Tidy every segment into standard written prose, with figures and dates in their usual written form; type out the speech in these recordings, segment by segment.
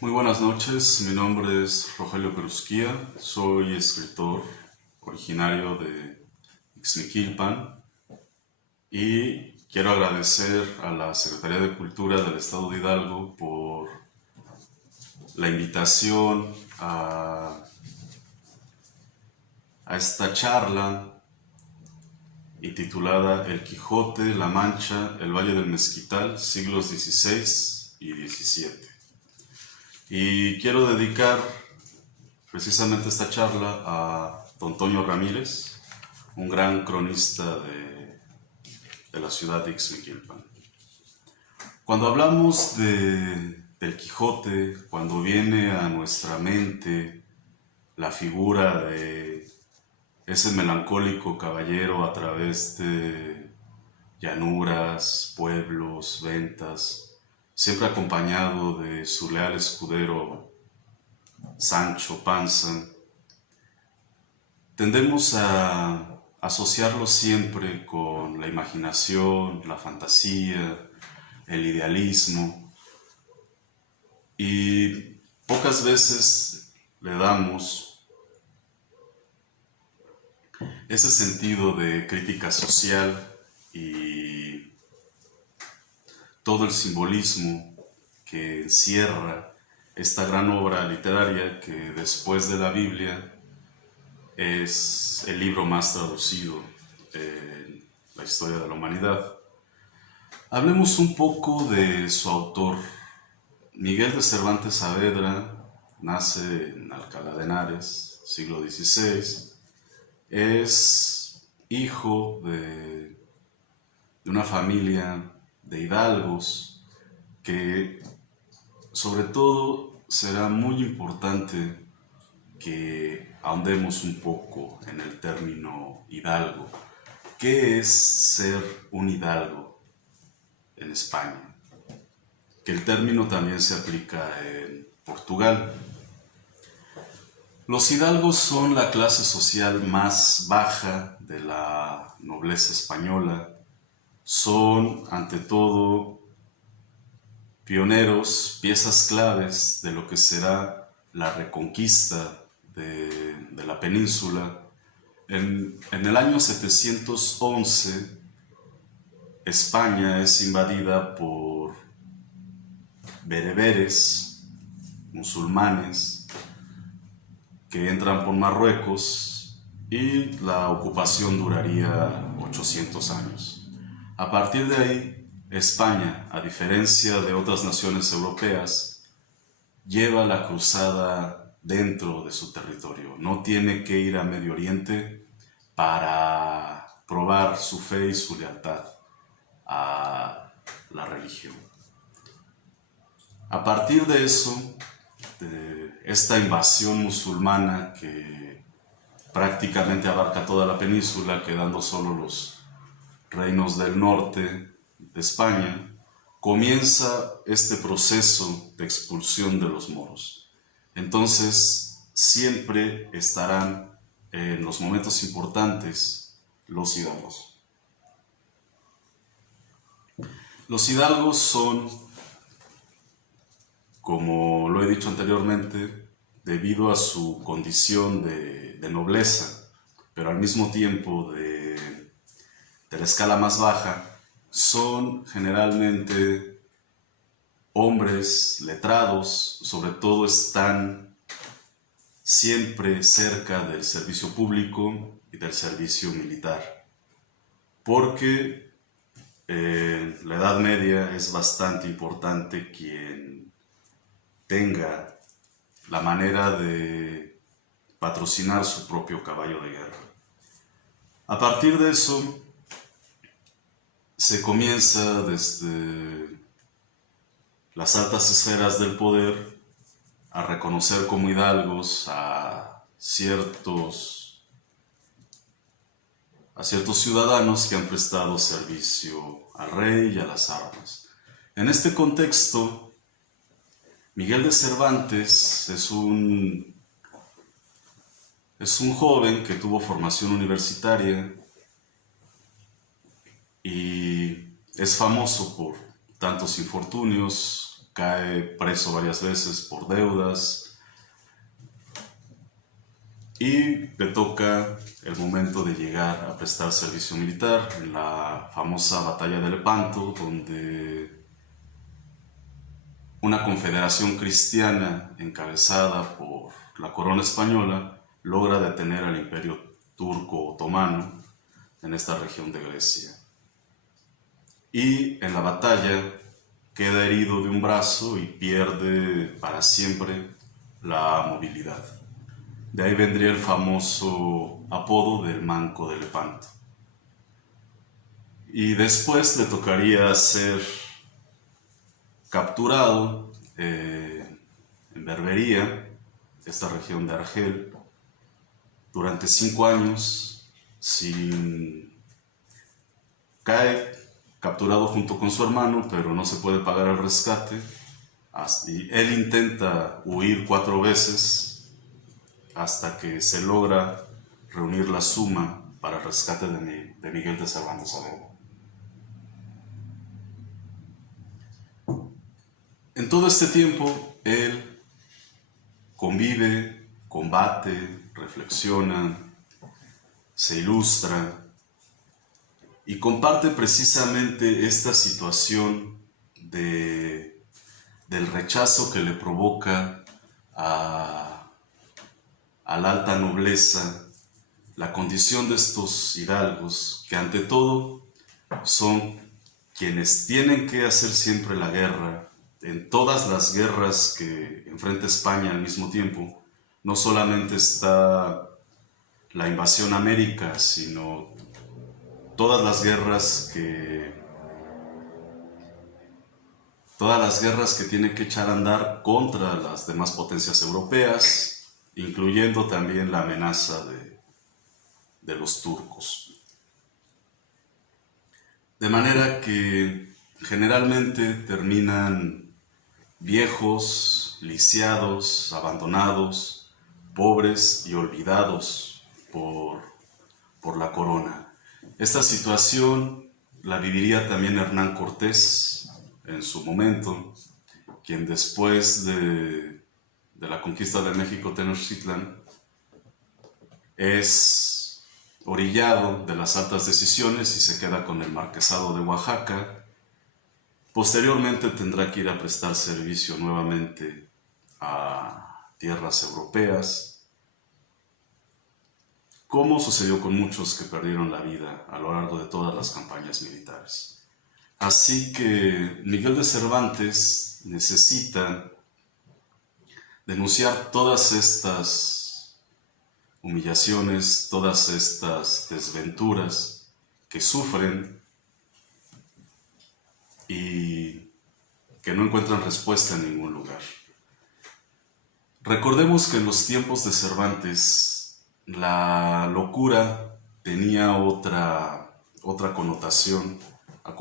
Muy buenas noches, mi nombre es Rogelio Perusquía, soy escritor originario de Ixmiquilpan y quiero agradecer a la Secretaría de Cultura del Estado de Hidalgo por la invitación a esta charla intitulada El Quijote, La Mancha, el Valle del Mezquital, siglos XVI y XVII. Y quiero dedicar precisamente esta charla a don Toño Ramírez, un gran cronista de la ciudad de Ixmiquilpan. Cuando hablamos del Quijote, cuando viene a nuestra mente la figura de ese melancólico caballero a través de llanuras, pueblos, ventas, siempre acompañado de su leal escudero Sancho Panza, tendemos a asociarlo siempre con la imaginación, la fantasía, el idealismo, y pocas veces le damos ese sentido de crítica social y todo el simbolismo que encierra esta gran obra literaria que después de la Biblia es el libro más traducido en la historia de la humanidad. Hablemos un poco de su autor. Miguel de Cervantes Saavedra nace en Alcalá de Henares, siglo XVI. Es hijo de una familia de hidalgos que sobre todo será muy importante que ahondemos un poco en el término hidalgo. ¿Qué es ser un hidalgo en España? Que el término también se aplica en Portugal. Los hidalgos son la clase social más baja de la nobleza española. Son, ante todo, pioneros, piezas claves de lo que será la reconquista de la península. En el año 711, España es invadida por bereberes, musulmanes, que entran por Marruecos y la ocupación duraría 800 años. A partir de ahí, España, a diferencia de otras naciones europeas, lleva la cruzada dentro de su territorio. No tiene que ir a Medio Oriente para probar su fe y su lealtad a la religión. A partir de eso, de esta invasión musulmana que prácticamente abarca toda la península, quedando solo los reinos del norte de España, comienza este proceso de expulsión de los moros. Entonces, siempre estarán en los momentos importantes los hidalgos. Los hidalgos son, como lo he dicho anteriormente, debido a su condición de nobleza, pero al mismo tiempo de la escala más baja, son generalmente hombres letrados, sobre todo están siempre cerca del servicio público y del servicio militar, porque en la Edad Media es bastante importante quien tenga la manera de patrocinar su propio caballo de guerra. A partir de eso, se comienza desde las altas esferas del poder a reconocer como hidalgos a ciertos ciudadanos que han prestado servicio al rey y a las armas. En este contexto, Miguel de Cervantes es un joven que tuvo formación universitaria y es famoso por tantos infortunios, cae preso varias veces por deudas y le toca el momento de llegar a prestar servicio militar en la famosa batalla de Lepanto, donde una confederación cristiana encabezada por la corona española logra detener al imperio turco otomano en esta región de Grecia. Y en la batalla queda herido de un brazo y pierde para siempre la movilidad. De ahí vendría el famoso apodo del Manco de Lepanto. Y después le tocaría ser capturado en Berbería, esta región de Argel, durante 5 años, cae capturado junto con su hermano, pero no se puede pagar el rescate. Y él intenta huir 4 veces hasta que se logra reunir la suma para el rescate de Miguel de Cervantes Saavedra. En todo este tiempo, él convive, combate, reflexiona, se ilustra y comparte precisamente esta situación del rechazo que le provoca a la alta nobleza la condición de estos hidalgos que ante todo son quienes tienen que hacer siempre la guerra. En todas las guerras que enfrenta España al mismo tiempo, no solamente está la invasión a América, sino todas las guerras que tiene que echar a andar contra las demás potencias europeas, incluyendo también la amenaza de los turcos. De manera que generalmente terminan viejos, lisiados, abandonados, pobres y olvidados por la corona. Esta situación la viviría también Hernán Cortés en su momento, quien después de la conquista de México Tenochtitlan es orillado de las altas decisiones y se queda con el marquesado de Oaxaca. Posteriormente tendrá que ir a prestar servicio nuevamente a tierras europeas, como sucedió con muchos que perdieron la vida a lo largo de todas las campañas militares. Así que Miguel de Cervantes necesita denunciar todas estas humillaciones, todas estas desventuras que sufren y que no encuentran respuesta en ningún lugar. Recordemos que en los tiempos de Cervantes la locura tenía otra connotación a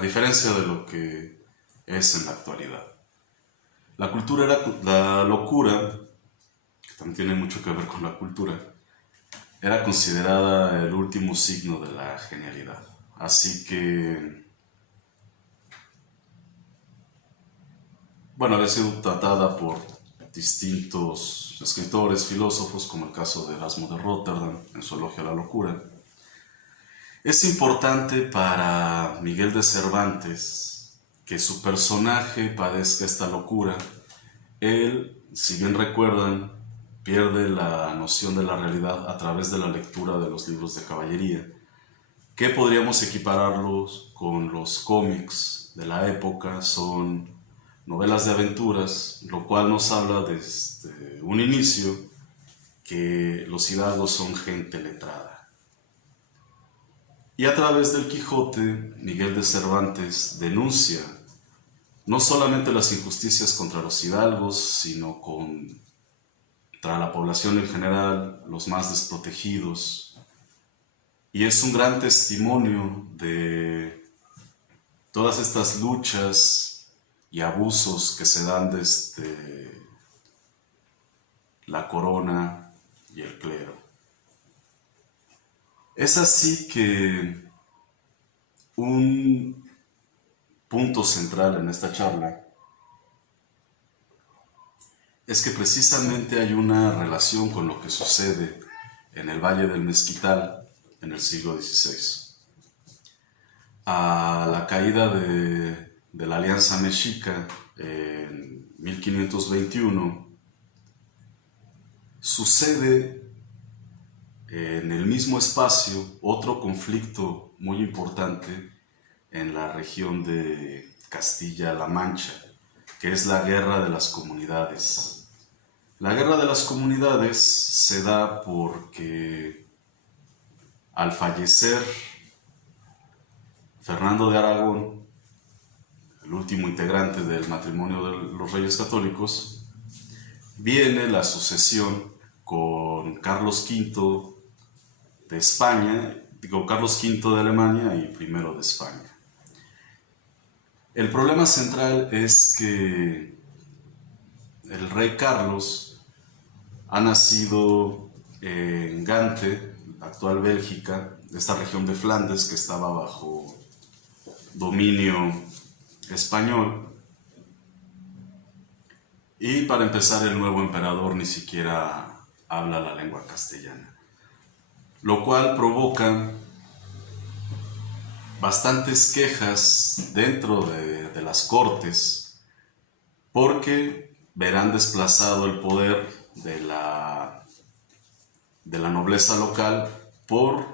diferencia de lo que es en la actualidad. La locura, que también tiene mucho que ver con la cultura, era considerada el último signo de la genialidad. Así que, había sido tratada por distintos escritores, filósofos, como el caso de Erasmo de Róterdam en su Elogio a la locura. Es importante para Miguel de Cervantes que su personaje padezca esta locura. Él, si bien recuerdan, pierde la noción de la realidad a través de la lectura de los libros de caballería, que podríamos equipararlos con los cómics de la época. Son novelas de aventuras, lo cual nos habla desde un inicio que los hidalgos son gente letrada. Y a través del Quijote, Miguel de Cervantes denuncia no solamente las injusticias contra los hidalgos, sino contra la población en general, los más desprotegidos. Y es un gran testimonio de todas estas luchas y abusos que se dan desde la corona y el clero. Es así que un punto central en esta charla es que precisamente hay una relación con lo que sucede en el Valle del Mezquital en el siglo XVI. A la caída de la Alianza Mexica en 1521, sucede en el mismo espacio otro conflicto muy importante en la región de Castilla-La Mancha, que es la Guerra de las Comunidades. La Guerra de las Comunidades se da porque al fallecer Fernando de Aragón, el último integrante del matrimonio de los Reyes Católicos, viene la sucesión con Carlos V de España, Carlos V de Alemania y I de España. El problema central es que el rey Carlos ha nacido en Gante, actual Bélgica, esta región de Flandes que estaba bajo dominio español, y para empezar el nuevo emperador ni siquiera habla la lengua castellana, lo cual provoca bastantes quejas dentro de las cortes, porque verán desplazado el poder de la nobleza local por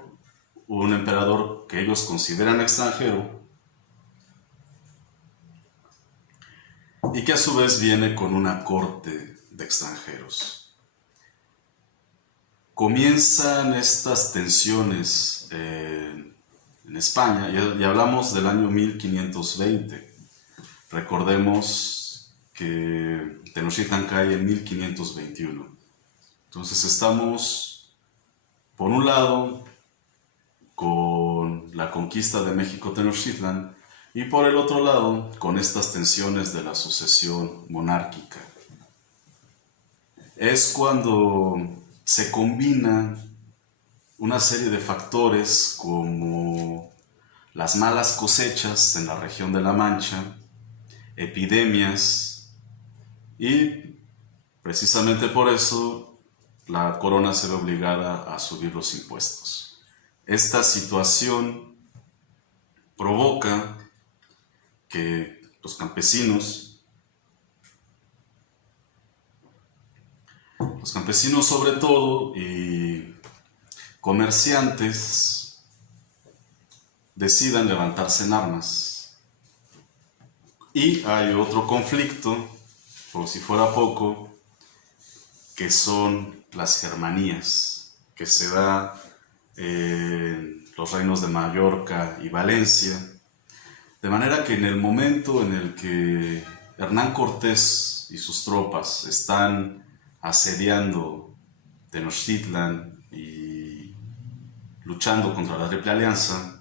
un emperador que ellos consideran extranjero y que a su vez viene con una corte de extranjeros. Comienzan estas tensiones en España, y hablamos del año 1520. Recordemos que Tenochtitlan cae en 1521. Entonces estamos, por un lado, con la conquista de México Tenochtitlan, y por el otro lado, con estas tensiones de la sucesión monárquica. Es cuando se combina una serie de factores como las malas cosechas en la región de La Mancha, epidemias, y precisamente por eso la corona se ve obligada a subir los impuestos. Esta situación provoca que los campesinos sobre todo, y comerciantes, decidan levantarse en armas. Y hay otro conflicto, por si fuera poco, que son las germanías, que se da en los reinos de Mallorca y Valencia. De manera que en el momento en el que Hernán Cortés y sus tropas están asediando Tenochtitlan y luchando contra la Triple Alianza,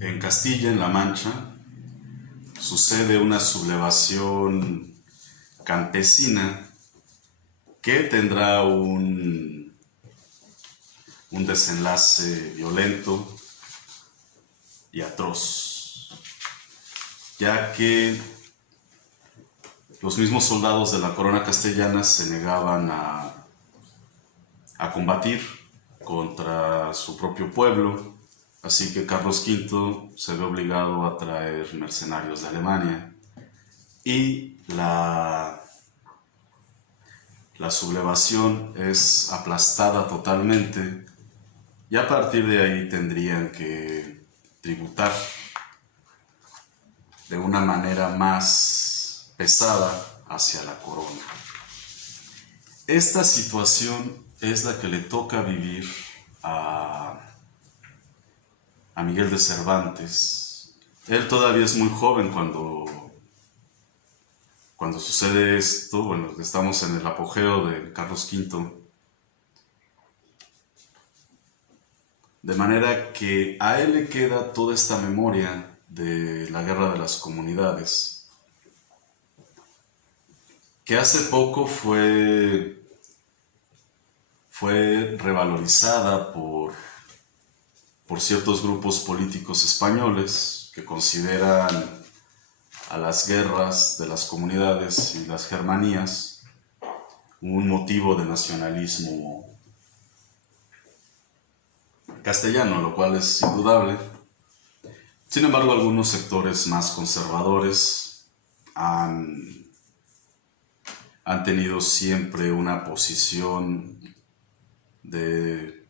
en Castilla, en La Mancha, sucede una sublevación campesina que tendrá un desenlace violento y atroz, ya que los mismos soldados de la corona castellana se negaban a combatir contra su propio pueblo, así que Carlos V se ve obligado a traer mercenarios de Alemania, y la sublevación es aplastada totalmente, y a partir de ahí tendrían que tributar de una manera más pesada hacia la corona. Esta situación es la que le toca vivir a Miguel de Cervantes. Él todavía es muy joven cuando sucede esto. Bueno, estamos en el apogeo de Carlos V. De manera que a él le queda toda esta memoria de la Guerra de las Comunidades, que hace poco fue revalorizada por ciertos grupos políticos españoles que consideran a las guerras de las comunidades y las germanías un motivo de nacionalismo castellano, lo cual es indudable. Sin embargo, algunos sectores más conservadores han tenido siempre una posición de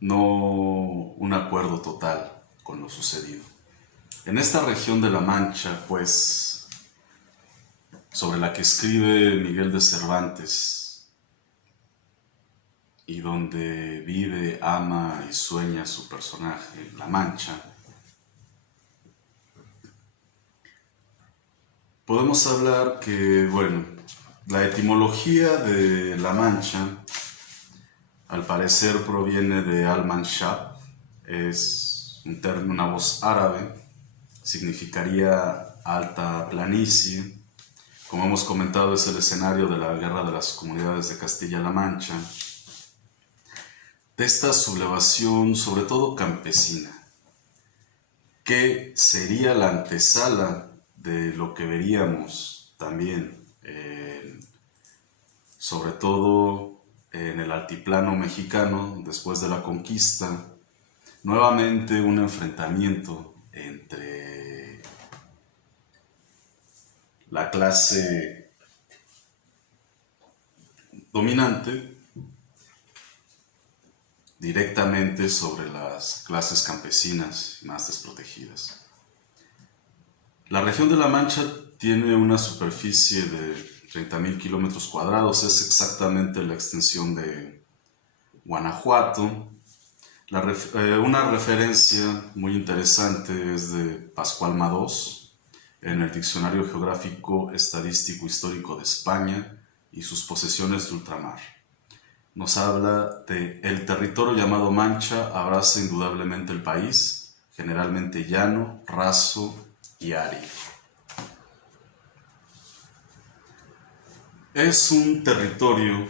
no un acuerdo total con lo sucedido. En esta región de La Mancha, pues, sobre la que escribe Miguel de Cervantes y donde vive, ama y sueña su personaje, La Mancha, podemos hablar que, bueno, la etimología de La Mancha al parecer proviene de Al-Manshab, es un término, una voz árabe, significaría alta planicie. Como hemos comentado, es el escenario de la Guerra de las Comunidades de Castilla-La Mancha, de esta sublevación, sobre todo campesina, que sería la antesala de lo que veríamos también, sobre todo en el altiplano mexicano, después de la conquista, nuevamente un enfrentamiento entre la clase dominante directamente sobre las clases campesinas más desprotegidas. La región de La Mancha tiene una superficie de 30.000 kilómetros cuadrados, es exactamente la extensión de Guanajuato. Una referencia muy interesante es de Pascual Madós en el Diccionario Geográfico Estadístico Histórico de España y sus posesiones de ultramar. Nos habla de el territorio llamado Mancha abraza indudablemente el país, generalmente llano, raso y árido. Es un territorio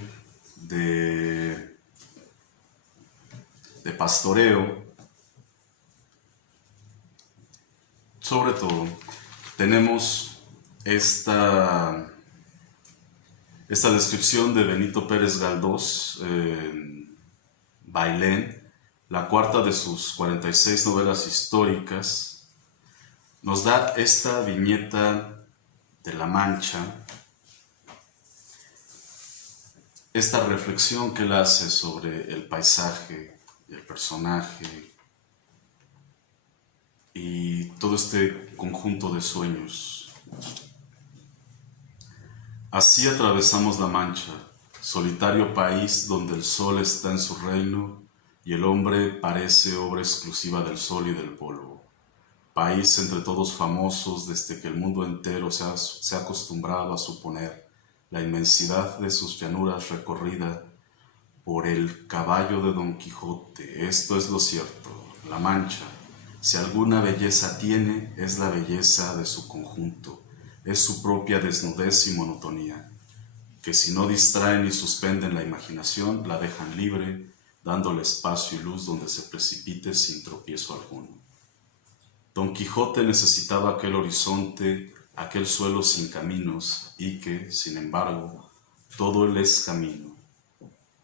de pastoreo. Sobre todo tenemos esta descripción de Benito Pérez Galdós en Bailén, la cuarta de sus 46 novelas históricas, nos da esta viñeta de La Mancha, esta reflexión que él hace sobre el paisaje, el personaje y todo este conjunto de sueños. Así atravesamos La Mancha, solitario país donde el sol está en su reino y el hombre parece obra exclusiva del sol y del polvo. País entre todos famosos desde que el mundo entero se ha acostumbrado a suponer la inmensidad de sus llanuras recorrida por el caballo de Don Quijote. Esto es lo cierto, La Mancha, si alguna belleza tiene, es la belleza de su conjunto, es su propia desnudez y monotonía, que si no distraen y suspenden la imaginación, la dejan libre, dándole espacio y luz donde se precipite sin tropiezo alguno. Don Quijote necesitaba aquel horizonte, aquel suelo sin caminos, y que, sin embargo, todo él es camino.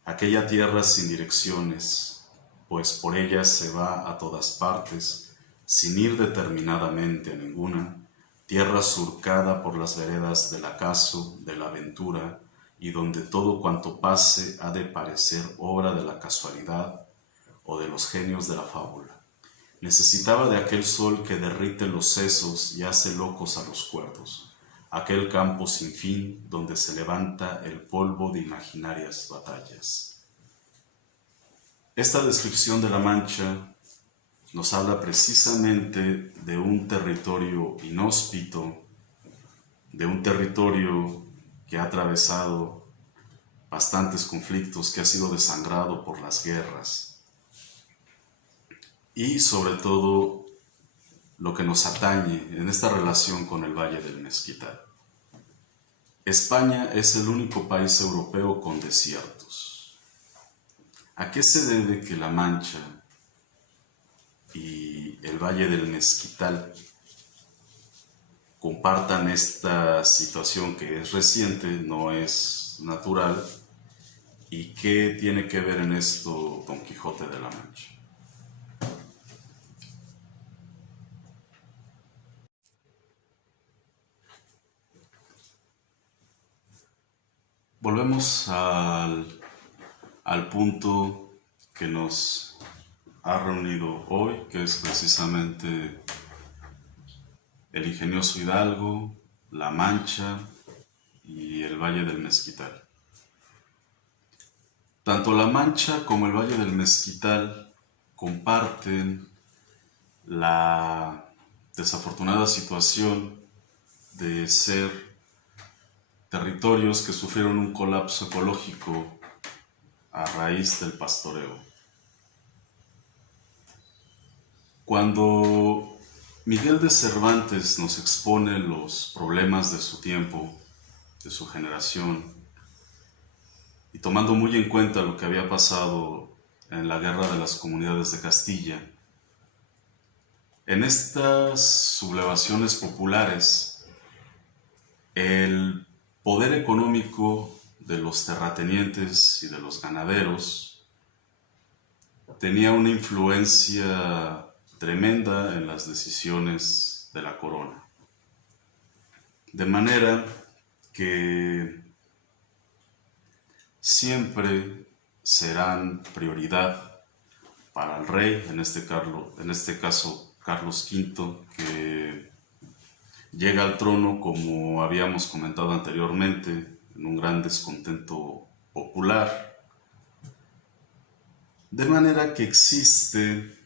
Aquella tierra sin direcciones, pues por ella se va a todas partes, sin ir determinadamente a ninguna, tierra surcada por las veredas del acaso, de la aventura, y donde todo cuanto pase ha de parecer obra de la casualidad o de los genios de la fábula. Necesitaba de aquel sol que derrite los sesos y hace locos a los cuerdos, aquel campo sin fin donde se levanta el polvo de imaginarias batallas. Esta descripción de La Mancha nos habla precisamente de un territorio inhóspito, de un territorio que ha atravesado bastantes conflictos, que ha sido desangrado por las guerras. Y sobre todo lo que nos atañe en esta relación con el Valle del Mezquital. España es el único país europeo con desiertos. ¿A qué se debe que La Mancha y el Valle del Mezquital compartan esta situación que es reciente, no es natural. ¿Y qué tiene que ver en esto Don Quijote de la Mancha? Volvemos al punto que nos ha reunido hoy, que es precisamente el ingenioso Hidalgo, La Mancha y el Valle del Mezquital. Tanto La Mancha como el Valle del Mezquital comparten la desafortunada situación de ser territorios que sufrieron un colapso ecológico a raíz del pastoreo. Cuando Miguel de Cervantes nos expone los problemas de su tiempo, de su generación, y tomando muy en cuenta lo que había pasado en la Guerra de las Comunidades de Castilla, en estas sublevaciones populares, el poder económico de los terratenientes y de los ganaderos tenía una influencia tremenda en las decisiones de la corona. De manera que siempre serán prioridad para el rey, en este caso Carlos V, que llega al trono, como habíamos comentado anteriormente, en un gran descontento popular. De manera que existe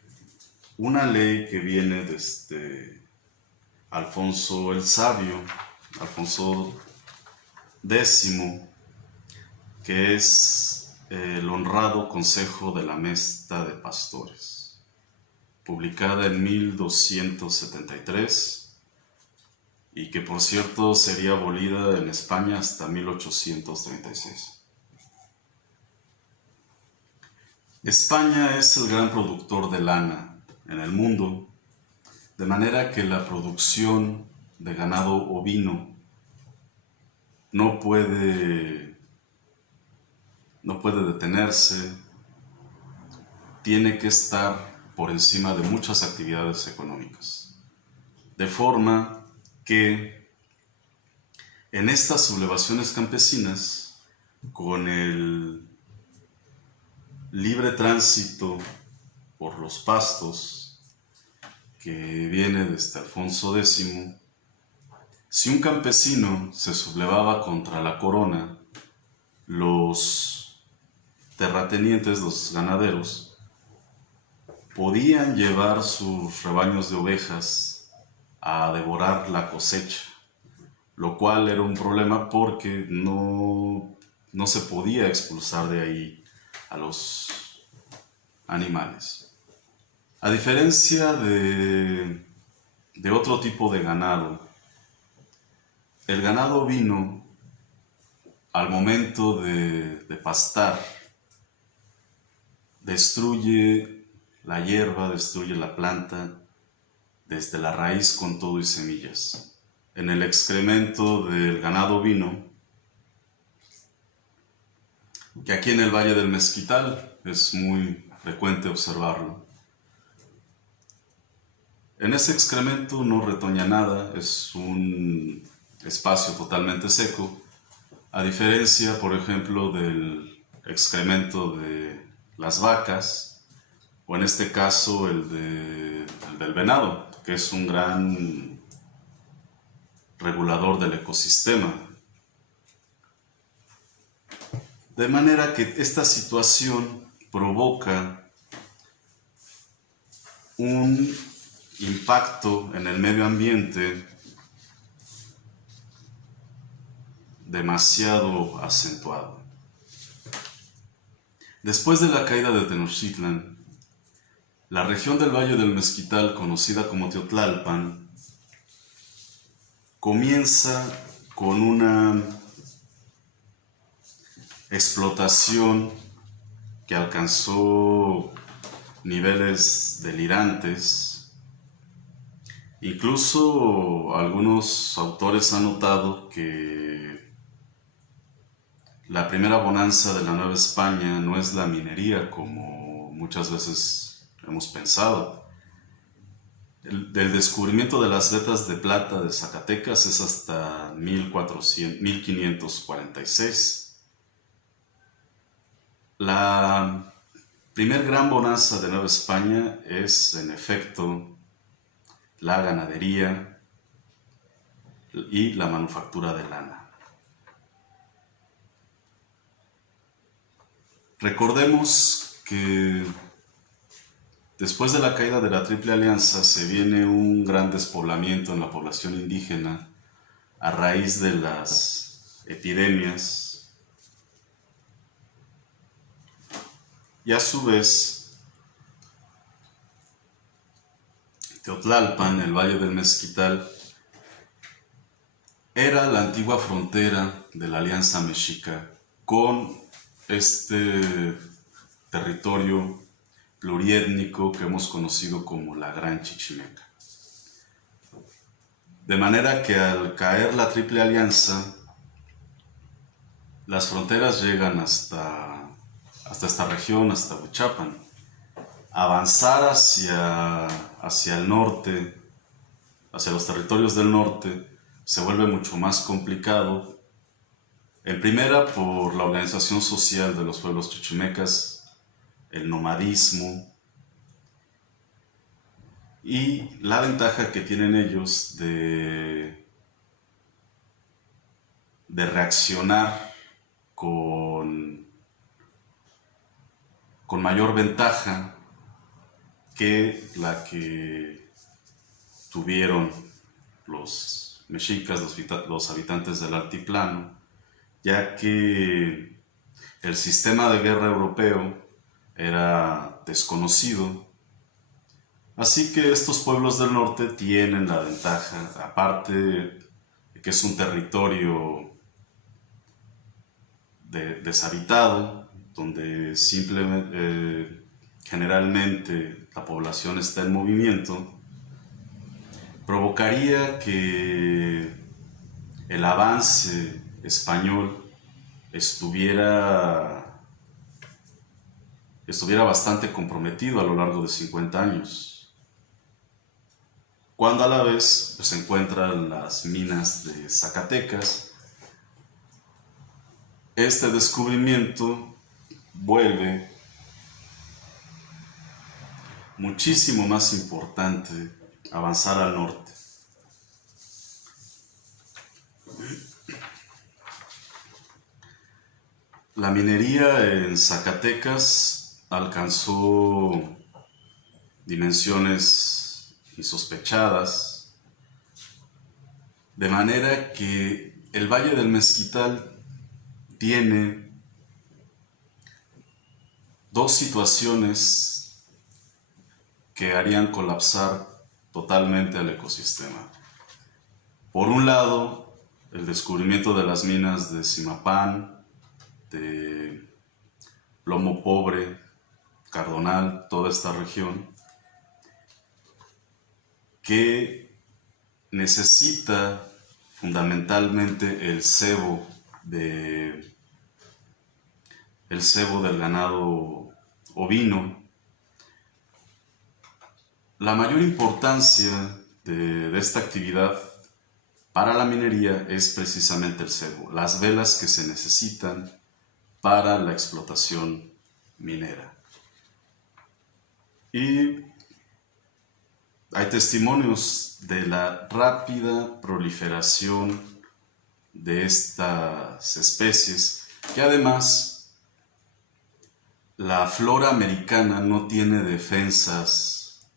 una ley que viene desde Alfonso el Sabio, Alfonso X, que es el honrado Consejo de la Mesta de Pastores, publicada en 1273 y que por cierto sería abolida en España hasta 1836. España es el gran productor de lana en el mundo, de manera que la producción de ganado ovino no puede detenerse, tiene que estar por encima de muchas actividades económicas. De forma que en estas sublevaciones campesinas, con el libre tránsito por los pastos que viene desde Alfonso X, si un campesino se sublevaba contra la corona, los terratenientes, los ganaderos, podían llevar sus rebaños de ovejas a devorar la cosecha, lo cual era un problema porque no se podía expulsar de ahí a los animales. A diferencia de otro tipo de ganado, el ganado ovino, al momento de pastar, destruye la hierba, destruye la planta desde la raíz con todo y semillas. En el excremento del ganado ovino, que aquí en el Valle del Mezquital es muy frecuente observarlo, en ese excremento no retoña nada, es un espacio totalmente seco, a diferencia, por ejemplo, del excremento de las vacas, o en este caso el del venado, que es un gran regulador del ecosistema. De manera que esta situación provoca un impacto en el medio ambiente demasiado acentuado. Después de la caída de Tenochtitlan, la región del Valle del Mezquital, conocida como Teotlalpan, comienza con una explotación que alcanzó niveles delirantes. Incluso algunos autores han notado que la primera bonanza de la Nueva España no es la minería como muchas veces hemos pensado. Del descubrimiento de las vetas de plata de Zacatecas es hasta 1546. La primer gran bonanza de Nueva España es, en efecto, la ganadería y la manufactura de lana. Recordemos que después de la caída de la Triple Alianza se viene un gran despoblamiento en la población indígena a raíz de las epidemias y a su vez Teotlalpan, el Valle del Mezquital, era la antigua frontera de la Alianza Mexica con este territorio pluriétnico que hemos conocido como la Gran Chichimeca. De manera que al caer la Triple Alianza, las fronteras llegan hasta esta región, hasta Huichapan. Avanzar hacia el norte, hacia los territorios del norte, se vuelve mucho más complicado. En primera, por la organización social de los pueblos chichimecas, el nomadismo y la ventaja que tienen ellos de reaccionar con mayor ventaja que la que tuvieron los mexicas, los habitantes del altiplano, ya que el sistema de guerra europeo era desconocido. Así que estos pueblos del norte tienen la ventaja, aparte de que es un territorio deshabitado, donde simplemente, generalmente la población está en movimiento, provocaría que el avance español estuviera bastante comprometido a lo largo de 50 años, cuando a la vez pues, se encuentran las minas de Zacatecas. Este descubrimiento vuelve muchísimo más importante avanzar al norte. La minería en Zacatecas alcanzó dimensiones insospechadas, de manera que el Valle del Mezquital tiene dos situaciones que harían colapsar totalmente al ecosistema. Por un lado, el descubrimiento de las minas de Zimapán, de Plomo Pobre, Cardonal, toda esta región, que necesita fundamentalmente el cebo del ganado ovino. La mayor importancia de esta actividad para la minería es precisamente el cebo, las velas que se necesitan para la explotación minera. Y hay testimonios de la rápida proliferación de estas especies, que además la flora americana no tiene defensas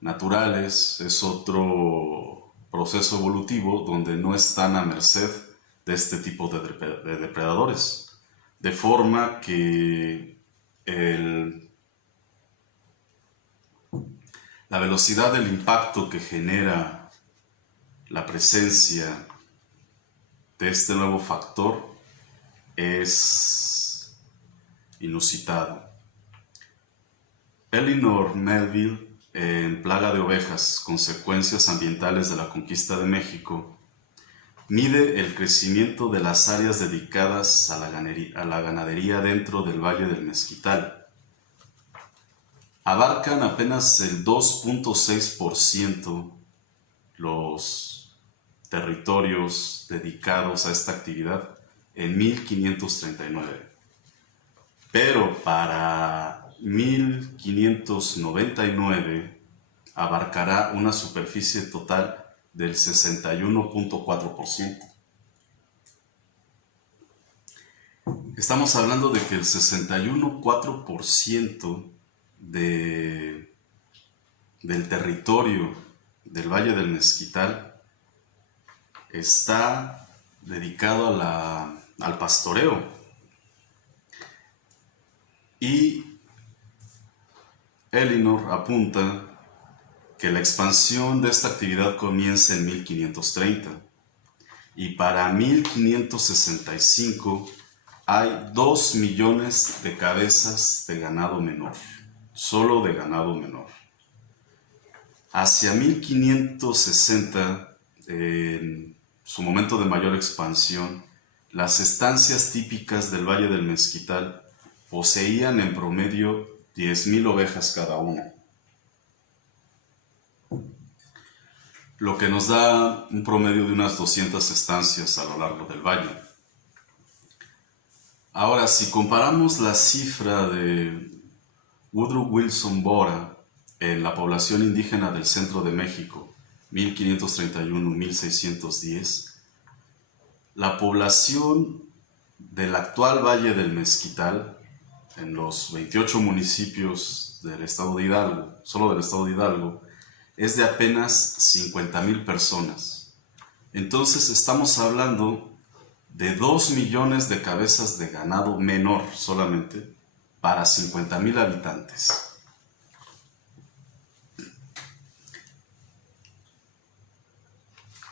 naturales, es otro proceso evolutivo donde no están a merced de este tipo de depredadores, de forma que la velocidad del impacto que genera la presencia de este nuevo factor es inusitado. Eleanor Melville, en Plaga de Ovejas, Consecuencias Ambientales de la Conquista de México, mide el crecimiento de las áreas dedicadas a la ganadería dentro del Valle del Mezquital. Abarcan apenas el 2.6% los territorios dedicados a esta actividad en 1539. Pero para 1599 abarcará una superficie total del 61.4%. Estamos hablando de que el 61.4% del territorio del Valle del Mezquital está dedicado al pastoreo. Y Eleanor apunta que la expansión de esta actividad comienza en 1530 y para 1565 hay 2 millones de cabezas de ganado menor, solo de ganado menor. Hacia 1560, en su momento de mayor expansión, las estancias típicas del Valle del Mezquital poseían en promedio 10,000 ovejas cada una, lo que nos da un promedio de unas 200 estancias a lo largo del valle. Ahora, si comparamos la cifra de Woodrow Wilson Bora en la población indígena del centro de México, 1531-1610, la población del actual Valle del Mezquital, en los 28 municipios del estado de Hidalgo, solo del estado de Hidalgo, es de apenas 50,000 personas. Entonces estamos hablando de 2 millones de cabezas de ganado menor solamente para 50,000 habitantes.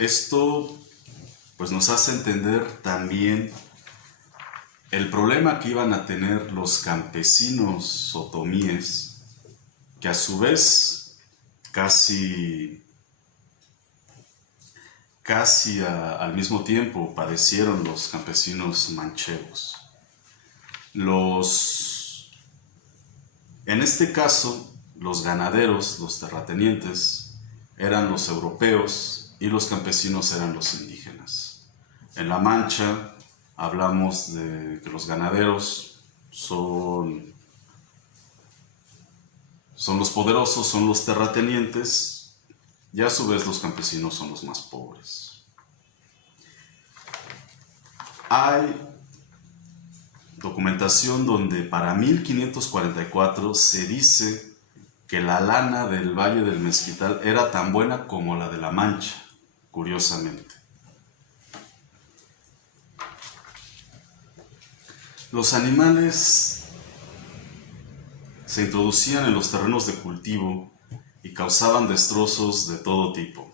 Esto pues nos hace entender también el problema que iban a tener los campesinos otomíes, que a su vez casi al mismo tiempo padecieron los campesinos manchegos. En este caso, los ganaderos, los terratenientes, eran los europeos y los campesinos eran los indígenas. En La Mancha hablamos de que los ganaderos son los poderosos, son los terratenientes, y a su vez los campesinos son los más pobres. Hay documentación donde para 1544 se dice que la lana del Valle del Mezquital era tan buena como la de La Mancha, curiosamente. Los animales se introducían en los terrenos de cultivo y causaban destrozos de todo tipo.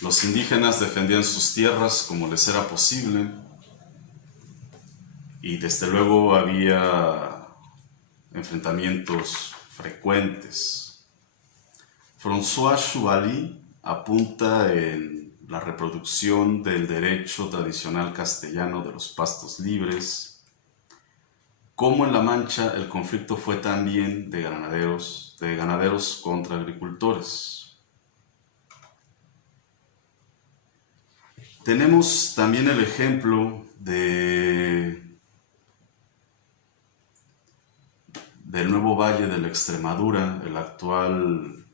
Los indígenas defendían sus tierras como les era posible y desde luego había enfrentamientos frecuentes. François Chevalier apunta en la reproducción del derecho tradicional castellano de los pastos libres, como en La Mancha el conflicto fue también de ganaderos contra agricultores. Tenemos también el ejemplo del nuevo Valle de la Extremadura, el actual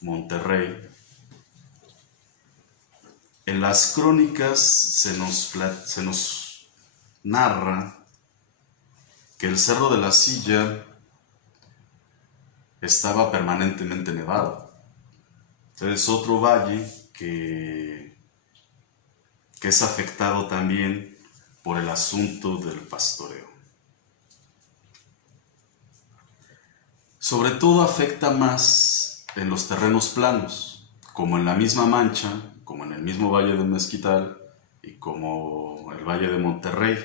Monterrey. En las crónicas se nos narra que el Cerro de la Silla estaba permanentemente nevado. Es otro valle que es afectado también por el asunto del pastoreo. Sobre todo afecta más en los terrenos planos, como en la misma Mancha, como en el mismo Valle del Mezquital y como el Valle de Monterrey,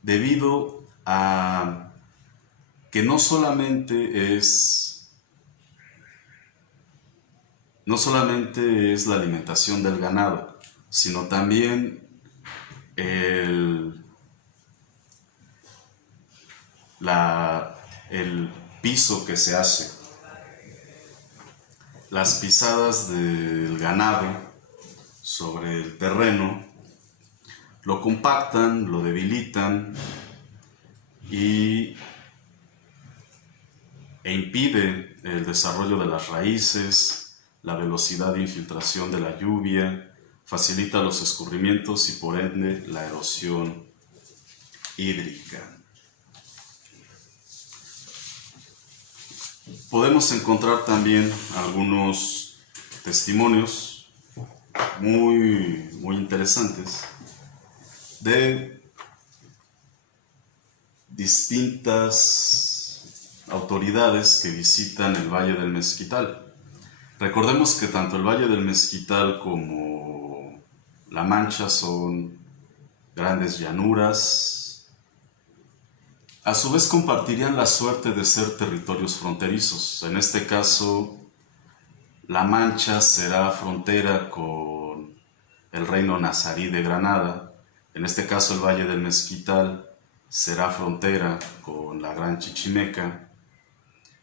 debido a que no solamente es la alimentación del ganado, sino también el piso que se hace, las pisadas del ganado sobre el terreno, lo compactan, lo debilitan e impide el desarrollo de las raíces, la velocidad de infiltración de la lluvia, facilita los escurrimientos y por ende la erosión hídrica. Podemos encontrar también algunos testimonios muy interesantes de distintas autoridades que visitan el Valle del Mezquital. Recordemos que tanto el Valle del Mezquital como La Mancha son grandes llanuras. A su vez compartirían la suerte de ser territorios fronterizos. En este caso, La Mancha será frontera con el reino nazarí de Granada. En este caso, el Valle del Mezquital será frontera con la Gran Chichimeca.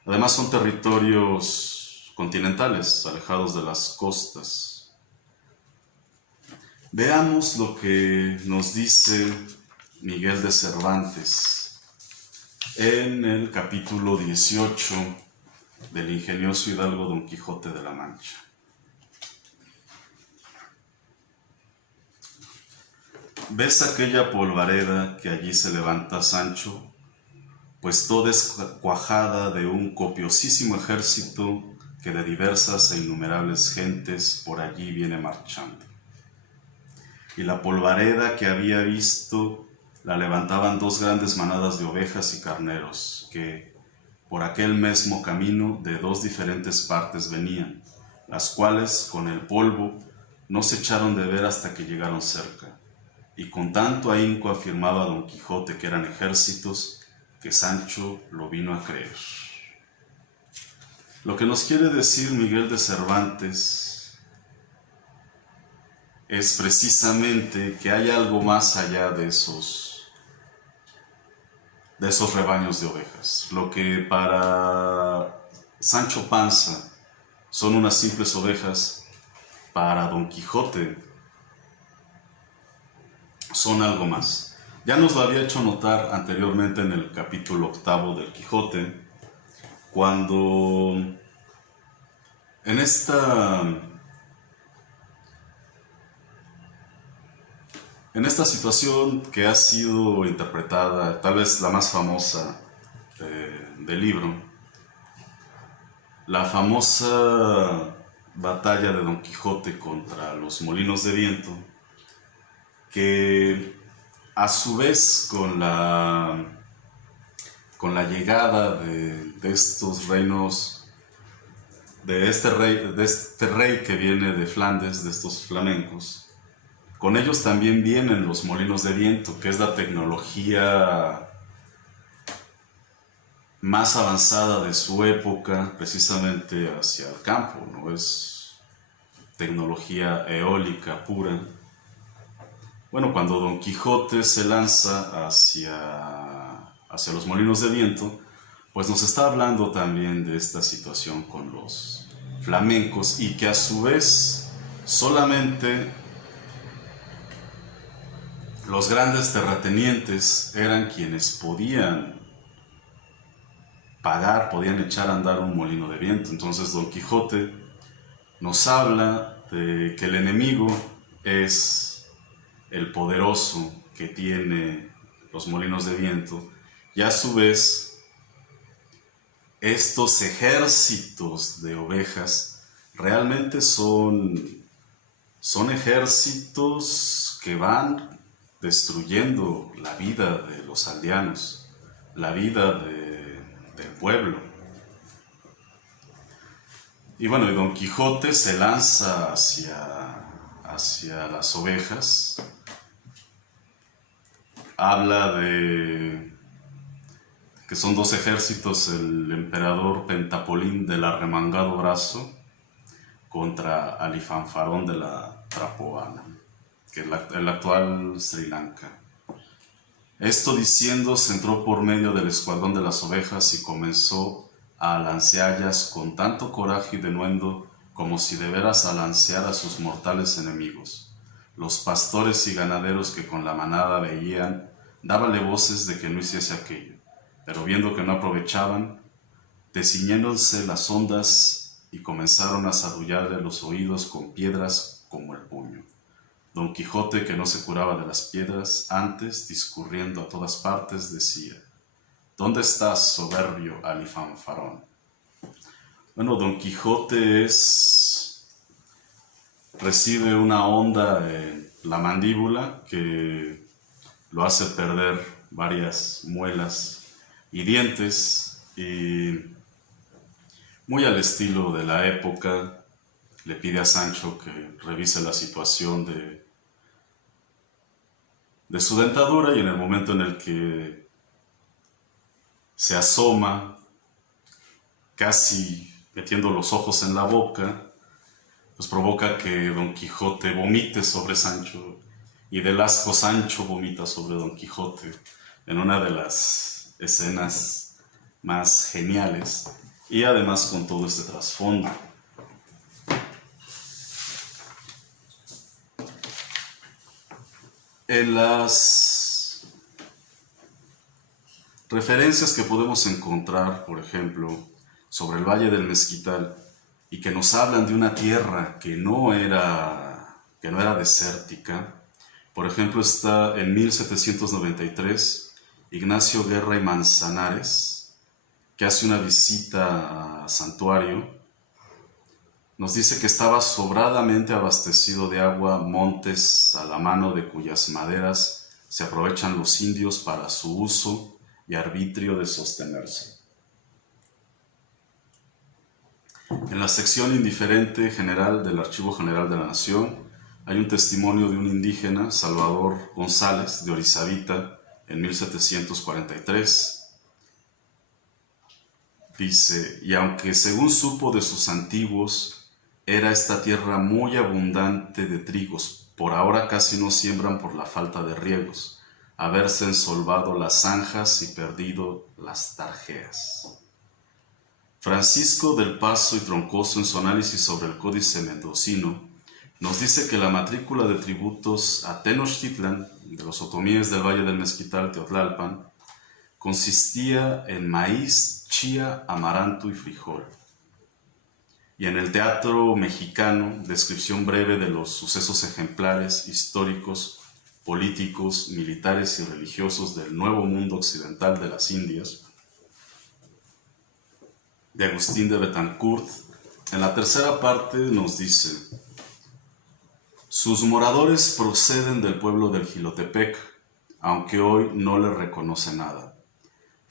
Además, son territorios continentales, alejados de las costas. Veamos lo que nos dice Miguel de Cervantes en el capítulo 18 del ingenioso hidalgo Don Quijote de la Mancha. ¿Ves aquella polvareda que allí se levanta, Sancho? Pues toda es cuajada de un copiosísimo ejército que de diversas e innumerables gentes por allí viene marchando. Y la polvareda que había visto la levantaban dos grandes manadas de ovejas y carneros, que por aquel mismo camino de dos diferentes partes venían, las cuales con el polvo no se echaron de ver hasta que llegaron cerca. Y con tanto ahínco afirmaba Don Quijote que eran ejércitos, que Sancho lo vino a creer. Lo que nos quiere decir Miguel de Cervantes es precisamente que hay algo más allá de esos rebaños de ovejas. Lo que para Sancho Panza son unas simples ovejas, para Don Quijote son algo más. Ya nos lo había hecho notar anteriormente en el capítulo 8 del Quijote, cuando en esta situación que ha sido interpretada, tal vez la más famosa del libro, la famosa batalla de Don Quijote contra los molinos de viento, que a su vez con la llegada de estos reinos, de este rey que viene de Flandes, de estos flamencos, con ellos también vienen los molinos de viento, que es la tecnología más avanzada de su época, precisamente hacia el campo, ¿no? Es tecnología eólica pura. Bueno, cuando Don Quijote se lanza hacia los molinos de viento, pues nos está hablando también de esta situación con los flamencos, y que a su vez solamente los grandes terratenientes eran quienes podían pagar, podían echar a andar un molino de viento. Entonces Don Quijote nos habla de que el enemigo es el poderoso que tiene los molinos de viento, y a su vez estos ejércitos de ovejas realmente son ejércitos que van destruyendo la vida de los aldeanos, la vida del pueblo. Y bueno, y Don Quijote se lanza hacia las ovejas, habla de que son dos ejércitos, el emperador Pentapolín del arremangado brazo contra Alifanfarón de la Trapoana, que es el actual Sri Lanka. Esto diciendo, se entró por medio del escuadrón de las ovejas y comenzó a alanceallas con tanto coraje y denuendo como si de veras alanceara a sus mortales enemigos. Los pastores y ganaderos que con la manada veían, dábale voces de que no hiciese aquello, pero viendo que no aprovechaban, desciñéronse las ondas y comenzaron a sadullarle los oídos con piedras como el puño. Don Quijote, que no se curaba de las piedras, antes, discurriendo a todas partes, decía: ¿Dónde estás, soberbio Alifanfarón? Bueno, Don Quijote recibe una honda en la mandíbula que lo hace perder varias muelas y dientes, y muy al estilo de la época le pide a Sancho que revise la situación de su dentadura, y en el momento en el que se asoma, casi metiendo los ojos en la boca, pues provoca que Don Quijote vomite sobre Sancho, y del asco Sancho vomita sobre Don Quijote, en una de las escenas más geniales, y además con todo este trasfondo. En las referencias que podemos encontrar, por ejemplo, sobre el Valle del Mezquital, y que nos hablan de una tierra que no era desértica, por ejemplo, está en 1793 Ignacio Guerra y Manzanares, que hace una visita a Santuario. Nos dice que estaba sobradamente abastecido de agua, montes a la mano de cuyas maderas se aprovechan los indios para su uso y arbitrio de sostenerse. En la sección indiferente general del Archivo General de la Nación hay un testimonio de un indígena, Salvador González, de Orizabita, en 1743. Dice: y aunque según supo de sus antiguos, era esta tierra muy abundante de trigos, por ahora casi no siembran por la falta de riegos, haberse ensolvado las zanjas y perdido las tarjeas. Francisco del Paso y Troncoso, en su análisis sobre el Códice Mendocino, nos dice que la matrícula de tributos a Tenochtitlan, de los otomíes del Valle del Mezquital, Teotlalpan, consistía en maíz, chía, amaranto y frijol. Y en el teatro mexicano, descripción breve de los sucesos ejemplares, históricos, políticos, militares y religiosos del Nuevo Mundo Occidental de las Indias, de Agustín de Betancourt, en la tercera parte nos dice: sus moradores proceden del pueblo del Jilotepec, aunque hoy no le reconoce nada.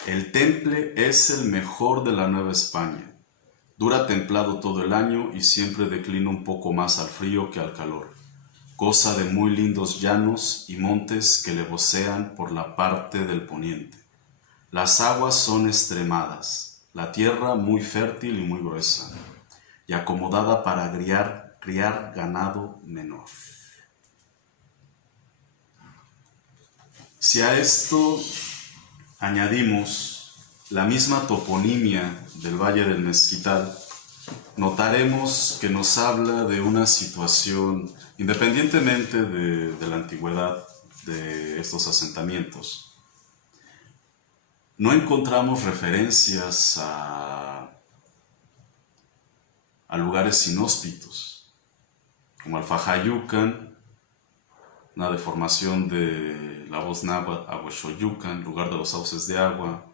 El temple es el mejor de la Nueva España. Dura templado todo el año y siempre declina un poco más al frío que al calor. Goza de muy lindos llanos y montes que le vocean por la parte del poniente. Las aguas son extremadas, la tierra muy fértil y muy gruesa, y acomodada para criar ganado menor. Si a esto añadimos la misma toponimia del Valle del Mezquital, notaremos que nos habla de una situación, independientemente de la antigüedad de estos asentamientos. No encontramos referencias a lugares inhóspitos, como Alfajayucan, una deformación de la voz náhuatl, Ahuexoyucan, lugar de los sauces de agua,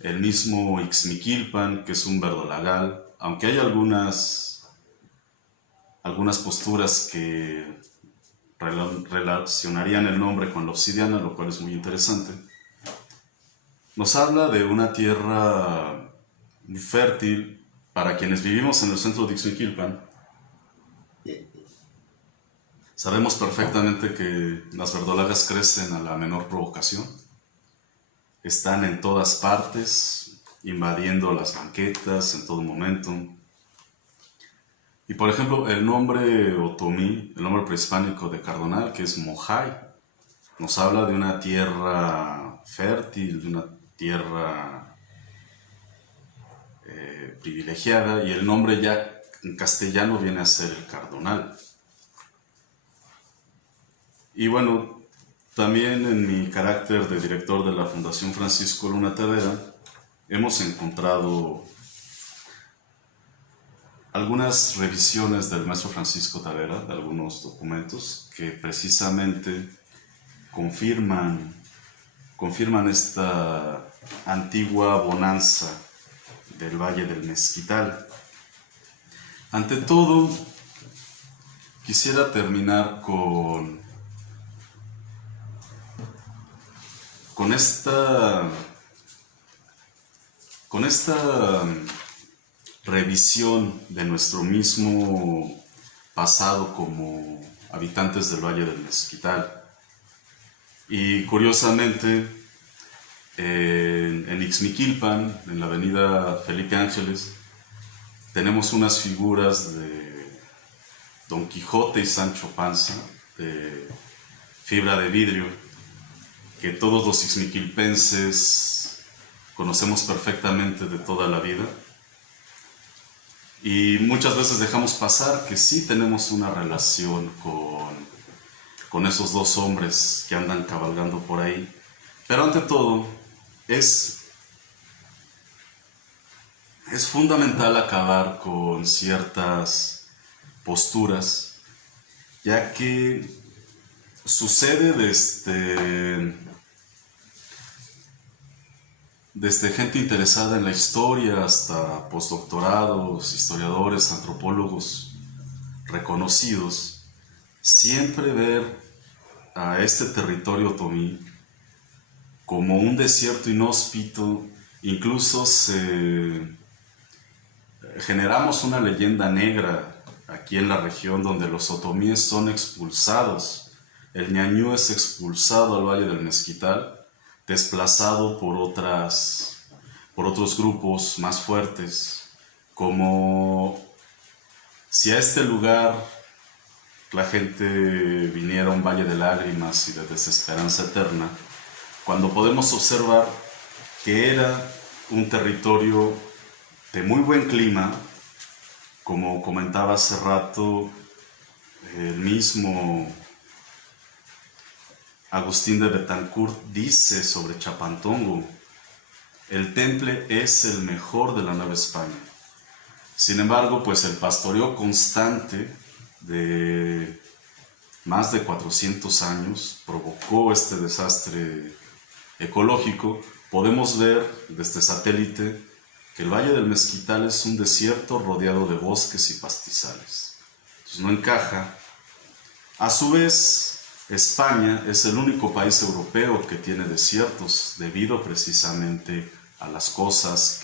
el mismo Ixmiquilpan, que es un verdolagal, aunque hay algunas posturas que relacionarían el nombre con la obsidiana, lo cual es muy interesante. Nos habla de una tierra muy fértil para quienes vivimos en el centro de Ixmiquilpan. Sabemos perfectamente que las verdolagas crecen a la menor provocación. están en todas partes, invadiendo las banquetas en todo momento. Y por ejemplo, el nombre otomí, el nombre prehispánico de cardonal, que es Mojay, nos habla de una tierra fértil, de una tierra privilegiada, y el nombre ya en castellano viene a ser el cardonal. Y bueno, también en mi carácter de director de la Fundación Francisco Luna Tavera, hemos encontrado algunas revisiones del maestro Francisco Tavera, de algunos documentos que precisamente confirman esta antigua bonanza del Valle del Mezquital. Ante todo, quisiera terminar con esta revisión de nuestro mismo pasado como habitantes del Valle del Mezquital. Y curiosamente, en Ixmiquilpan, en la avenida Felipe Ángeles, tenemos unas figuras de Don Quijote y Sancho Panza, de fibra de vidrio, que todos los ixmiquilpenses conocemos perfectamente de toda la vida. Y muchas veces dejamos pasar que sí tenemos una relación con esos dos hombres que andan cabalgando por ahí. Pero ante todo, es fundamental acabar con ciertas posturas, ya que sucede desde gente interesada en la historia hasta postdoctorados, historiadores, antropólogos reconocidos, siempre ver a este territorio otomí como un desierto inhóspito. Incluso generamos una leyenda negra aquí en la región donde los otomíes son expulsados. El ñañú es expulsado al Valle del Mezquital, desplazado por otros grupos más fuertes, como si a este lugar la gente viniera a un valle de lágrimas y de desesperanza eterna, cuando podemos observar que era un territorio de muy buen clima. Como comentaba hace rato el mismo Agustín de Betancourt, dice sobre Chapantongo: el temple es el mejor de la Nueva España. Sin embargo, pues el pastoreo constante de más de 400 años provocó este desastre ecológico. Podemos ver desde satélite que el Valle del Mezquital es un desierto rodeado de bosques y pastizales. Entonces no encaja. A su vez, España es el único país europeo que tiene desiertos, debido precisamente a las cosas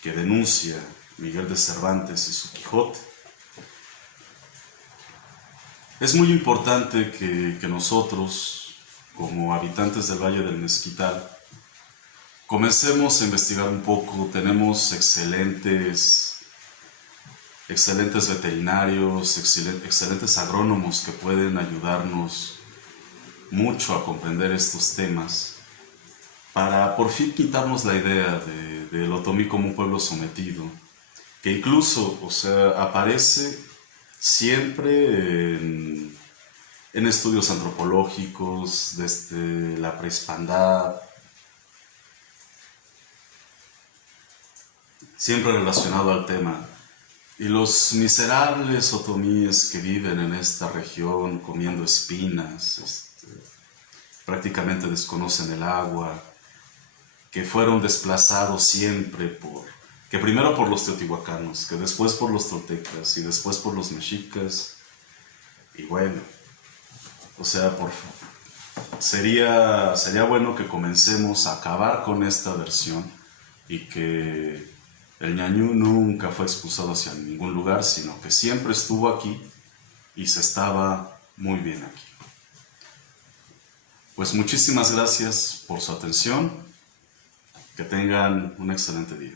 que denuncia Miguel de Cervantes y su Quijote. Es muy importante que nosotros, como habitantes del Valle del Mezquital, comencemos a investigar un poco. Tenemos excelentes veterinarios, excelentes agrónomos que pueden ayudarnos mucho a comprender estos temas, para por fin quitarnos la idea del otomí como un pueblo sometido, que incluso, aparece siempre en estudios antropológicos desde la prehispandad, siempre relacionado al tema. Y los miserables otomíes que viven en esta región comiendo espinas, prácticamente desconocen el agua, que fueron desplazados siempre que primero por los teotihuacanos, que después por los toltecas y después por los mexicas. Y bueno, sería bueno que comencemos a acabar con esta versión, y que el ñañú nunca fue expulsado hacia ningún lugar, sino que siempre estuvo aquí y se estaba muy bien aquí. Pues muchísimas gracias por su atención. Que tengan un excelente día.